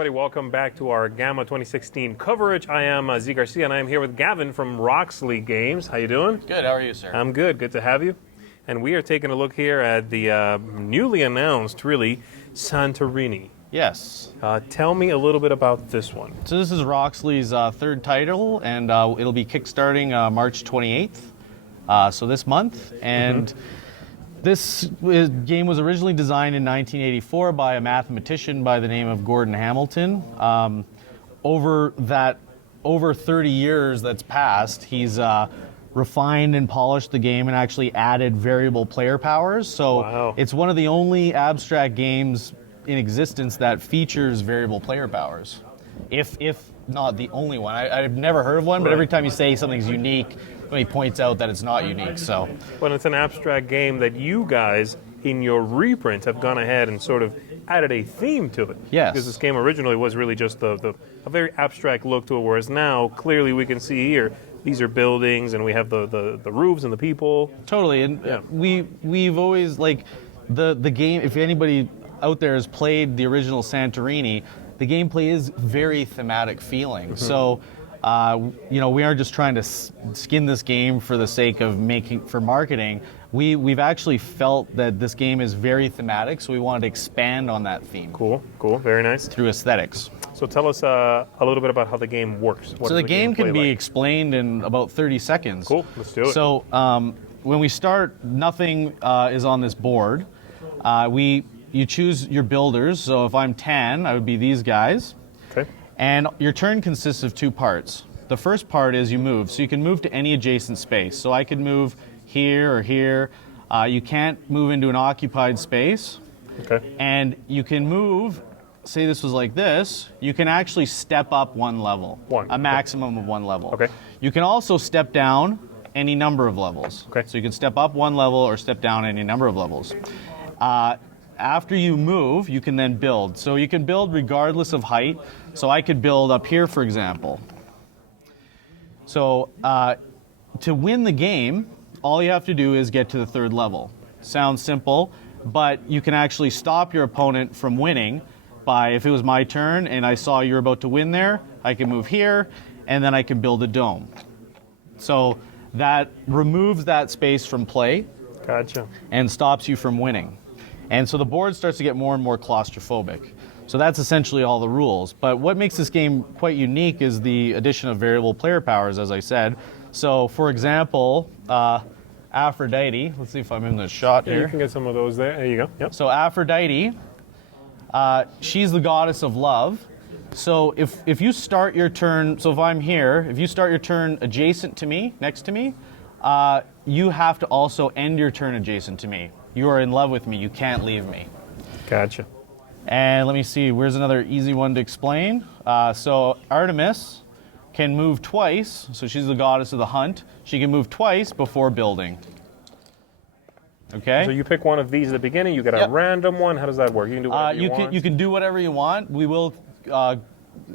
everybody. Welcome back to our GAMA 2016 coverage. I am Z Garcia, and I am here with Gavin from Roxley Games. How you doing? Good. How are you, sir? I'm good. Good to have you. And we are taking a look here at the newly announced, really, Santorini. Yes. Tell me a little bit about this one. So this is Roxley's third title, and it'll be kickstarting March 28th, so this month. And this game was originally designed in 1984 by a mathematician by the name of Gordon Hamilton. Over 30 years that's passed, he's refined and polished the game and actually added variable player powers. So It's one of the only abstract games in existence that features variable player powers, if not the only one. I've never heard of one, but every time you say something's unique, he points out that it's not unique. So, well, it's an abstract game that you guys, in your reprint, have gone ahead and sort of added a theme to it. Yes. Because this game originally was really just a very abstract look to it, whereas now, clearly we can see here, these are buildings, and we have the roofs and the people. Totally, and we've always, like, the game, if anybody out there has played the original Santorini, the gameplay is very thematic feeling. So, we aren't just trying to skin this game for the sake of marketing. We've actually felt that this game is very thematic, so we wanted to expand on that theme. Cool, very nice. Through aesthetics. So tell us a little bit about how the game works. So the game can be explained in about 30 seconds. Cool, let's do it. So when we start, nothing is on this board. You choose your builders. So if I'm Tan, I would be these guys. Okay. And your turn consists of two parts. The first part is you move. So you can move to any adjacent space. So I could move here or here. You can't move into an occupied space. Okay. And you can move, say this was like this, you can actually step up one level. A maximum of one level. Okay. You can also step down any number of levels. Okay. So you can step up one level or step down any number of levels. After you move, you can then build. So you can build regardless of height. So I could build up here, for example. So to win the game, all you have to do is get to the third level. Sounds simple, but you can actually stop your opponent from winning by, if it was my turn and I saw you're about to win there, I can move here, and then I can build a dome. So that removes that space from play. Gotcha. And stops you from winning. And so the board starts to get more and more claustrophobic. So that's essentially all the rules. But what makes this game quite unique is the addition of variable player powers, as I said. So, for example, Aphrodite. Let's see if I'm in the shot here. You can get some of those there. There you go. Yep. So Aphrodite, she's the goddess of love. So if you start your turn, so if I'm here, if you start your turn adjacent to me, next to me, you have to also end your turn adjacent to me. You are in love with me. You can't leave me. Gotcha. And let me see. Where's another easy one to explain? So Artemis can move twice. So she's the goddess of the hunt. She can move twice before building. Okay. So you pick one of these at the beginning. You get a random one. How does that work? You can do whatever you want. You can do whatever you want. We will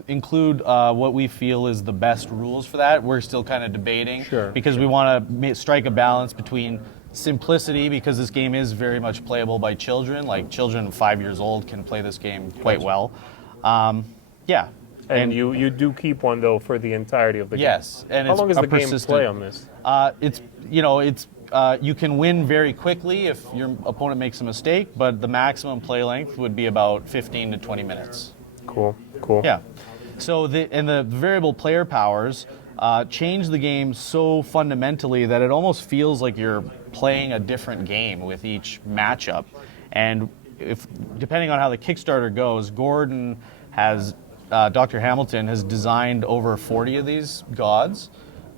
include what we feel is the best rules for that. We're still kind of debating. Sure. Because we want to strike a balance between simplicity, because this game is very much playable by children. Like, children 5 years old can play this game quite well. Yeah. And you do keep one, though, for the entirety of the game. Yes. And how long is the game persistent play on this? You can win very quickly if your opponent makes a mistake, but the maximum play length would be about 15 to 20 minutes. Cool. Yeah. So the variable player powers change the game so fundamentally that it almost feels like you're playing a different game with each matchup. And depending on how the Kickstarter goes, Dr. Hamilton has designed over 40 of these gods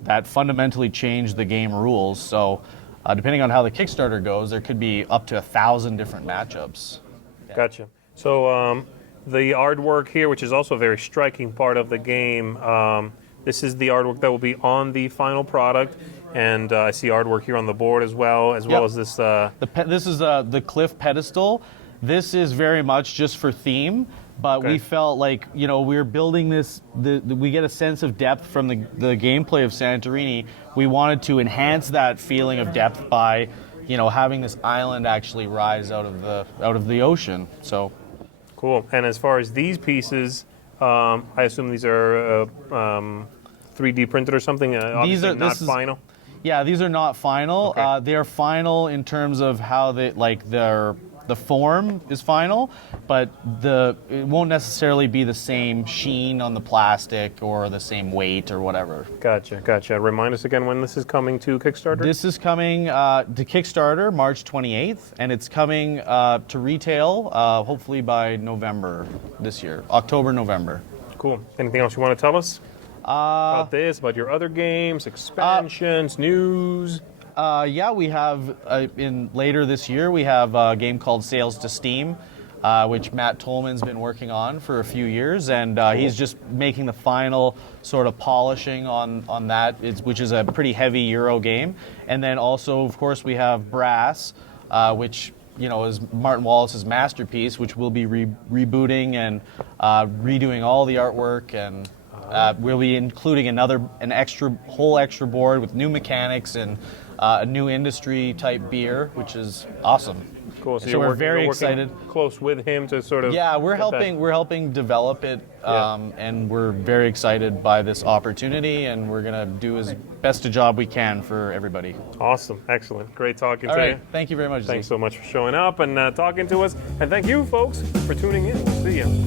that fundamentally change the game rules. So depending on how the Kickstarter goes, there could be up to 1,000 different matchups. Yeah. Gotcha. So the artwork here, which is also a very striking part of the game, this is the artwork that will be on the final product, and I see artwork here on the board as well as this. This is the cliff pedestal. This is very much just for theme, but we felt like, we're building this. We get a sense of depth from the gameplay of Santorini. We wanted to enhance that feeling of depth by, having this island actually rise out of the ocean. So cool. And as far as these pieces, I assume these are 3D printed or something. Obviously not final. Yeah, these are not final. Okay. They are final in terms of how they the form is final, but it won't necessarily be the same sheen on the plastic or the same weight or whatever. Gotcha. Remind us again when this is coming to Kickstarter. This is coming to Kickstarter March 28th, and it's coming to retail hopefully by November this year, October, November. Cool. Anything else you want to tell us about this, about your other games, expansions, news? Yeah, we have later this year we have a game called Sales to Steam, which Matt Tolman's been working on for a few years, and he's just making the final sort of polishing on that, which is a pretty heavy Euro game. And then also, of course, we have Brass, which is Martin Wallace's masterpiece, which we'll be rebooting and redoing all the artwork, and we'll be including an whole extra board with new mechanics and a new industry type beer, which is awesome. Cool. So we're very excited. Close with him to sort of. Yeah, we're helping develop it, and we're very excited by this opportunity, and we're gonna do as best a job we can for everybody. Awesome, excellent, great talking All to right, you. thank you very much. Thanks so much for showing up and talking to us, and thank you folks for tuning in. We'll see you.